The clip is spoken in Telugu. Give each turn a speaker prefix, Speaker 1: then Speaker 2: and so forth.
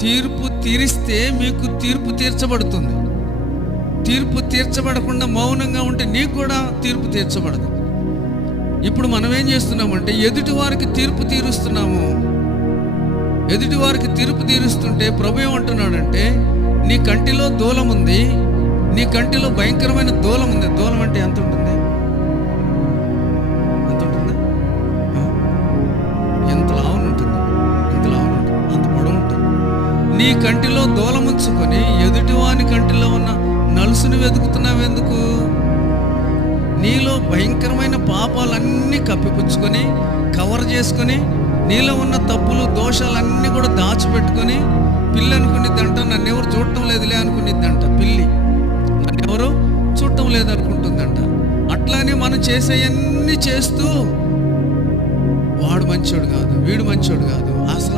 Speaker 1: తీర్పు తీరిస్తే మీకు తీర్పు తీర్చబడుతుంది. తీర్పు తీర్చబడకుండా మౌనంగా ఉంటే నీకు కూడా తీర్పు తీర్చబడదు. ఇప్పుడు మనం ఏం చేస్తున్నామంటే ఎదుటి వారికి తీర్పు తీరుస్తున్నాము. ఎదుటి వారికి తీర్పు తీరుస్తుంటే ప్రభు ఏమంటున్నాడంటే నీ కంటిలో దూలం ఉంది నీ కంటిలో భయంకరమైన దూలం ఉంది దూలం అంటే ఎంత ఉంటుంది? నీ కంటిలో దూలం ఎదుటివాని కంటిలో ఉన్న నలుసుని వెతుకుతున్నావెందుకు? నీలో భయంకరమైన పాపాలన్నీ కప్పిపుచ్చుకొని కవర్ చేసుకొని నీలో ఉన్న తప్పులు దోషాలన్నీ కూడా దాచిపెట్టుకొని పిల్లి అనుకునిద్దంట నన్ను ఎవరు చూడటం లేదులే అనుకునిద్దంట పిల్లి. నన్ను ఎవరు చూడటం లేదనుకుంటుందంట. అట్లానే మనం చేసేవన్నీ చేస్తూ వాడు మంచోడు కాదు వీడు మంచోడు కాదు ఆశ